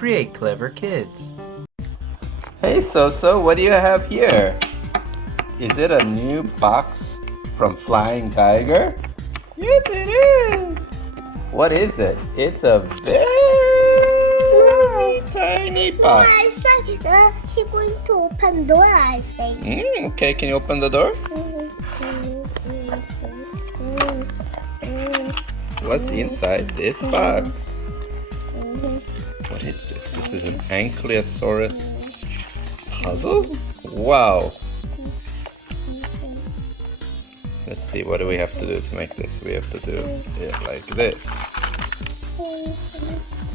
create clever kids. Hey Soso, what do you have here? Is it a new box from Flying Tiger? Yes it is! What is it? It's a very tiny box. I said he's going to open the door, I think. Okay, can you open the door? What's inside this box? What is this? This is an Ankylosaurus puzzle? Wow! Let's see, what do we have to do to make this? We have to do it like this.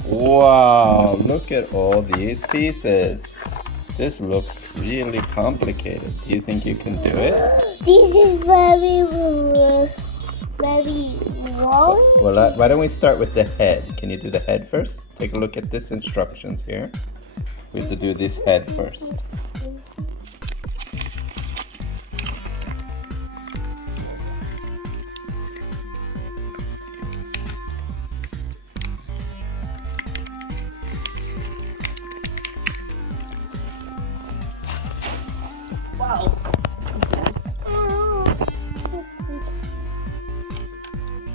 Wow! Look at all these pieces. This looks really complicated. Do you think you can do it? This is very long. Well, why don't we start with the head? Can you do the head first? Take a look at this instructions here. We have to do this head first. Wow.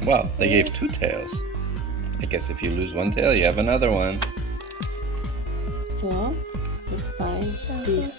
Wow, they gave 2 tails. I guess if you lose 1 tail, you have another one. So, let's find this.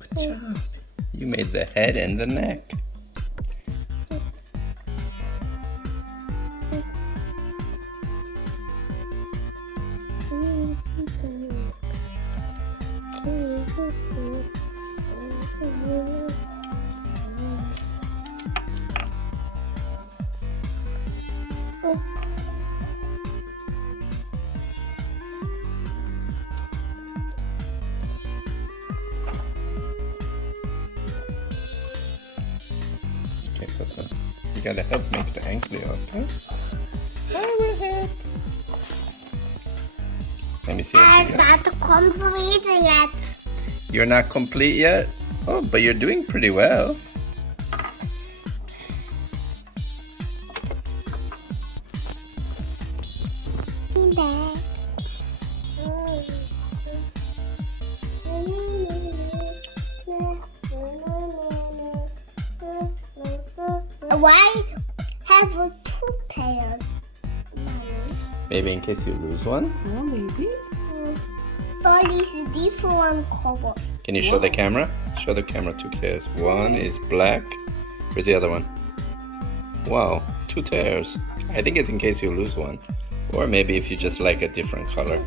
Good job. You made the head and the neck. Okay, so you gotta help make the ankylo, okay? I will help. Let me see what you I'm got. not complete yet. You're not complete yet? Oh, but you're doing pretty well. Why have 2 tails? Maybe in case you lose one. Oh, maybe. But it's a different color. Can you show the camera? Show the camera 2 tails. One is black. Where's the other one? Wow, 2 tails. I think it's in case you lose one. Or maybe if you just like a different color.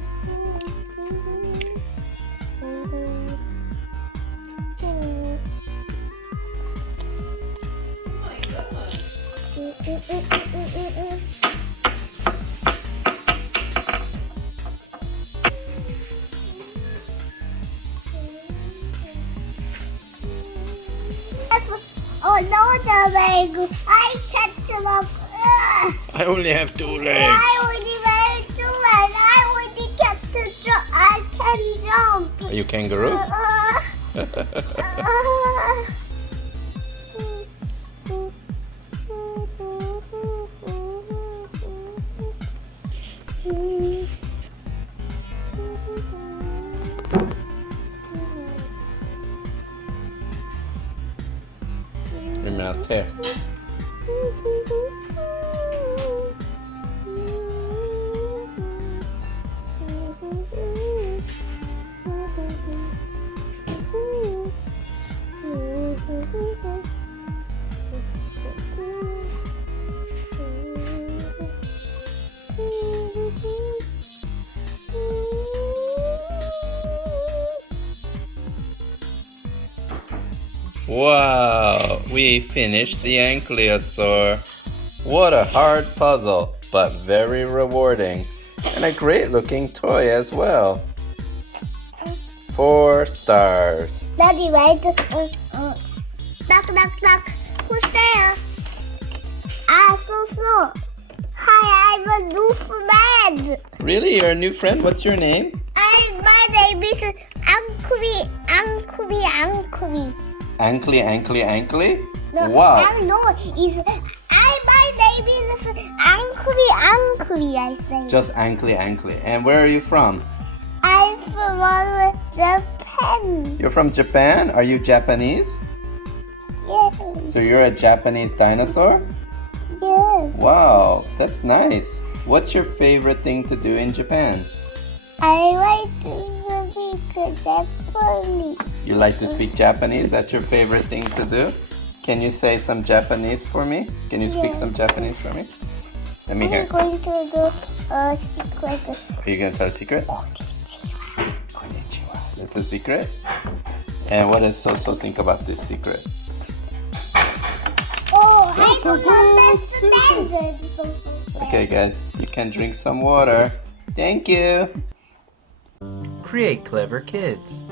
Oh no, the leg! I can't walk. I only have 2 legs. I only wear 2 legs. I only can't jump. I can jump. Are you kangaroo? Your mouth tear. Wow, we finished the Ankylosaur. What a hard puzzle, but very rewarding. And a great looking toy as well. 4 stars. Daddy, wait. Knock, knock, knock. Who's there? So. Hi, I'm a new friend. Really? You're a new friend? What's your name? My name is Ankly. Ankly? No, Wow. my name is Ankly, I say. Just Ankly. And where are you from? I'm from Japan. You're from Japan? Are you Japanese? Yes. So you're a Japanese dinosaur? Yes. Wow, that's nice. What's your favorite thing to do in Japan? I like to speak Japanese. You like to speak Japanese? That's your favorite thing to do? Can you say some Japanese for me? Can you speak Yes. some Japanese for me? Let me hear. I'm going to do a secret. Are you gonna tell a secret? Konnichiwa. This is a secret? And what does Soso think about this secret? Oh, I don't understand it. Okay guys, you can drink some water. Thank you. Create clever kids.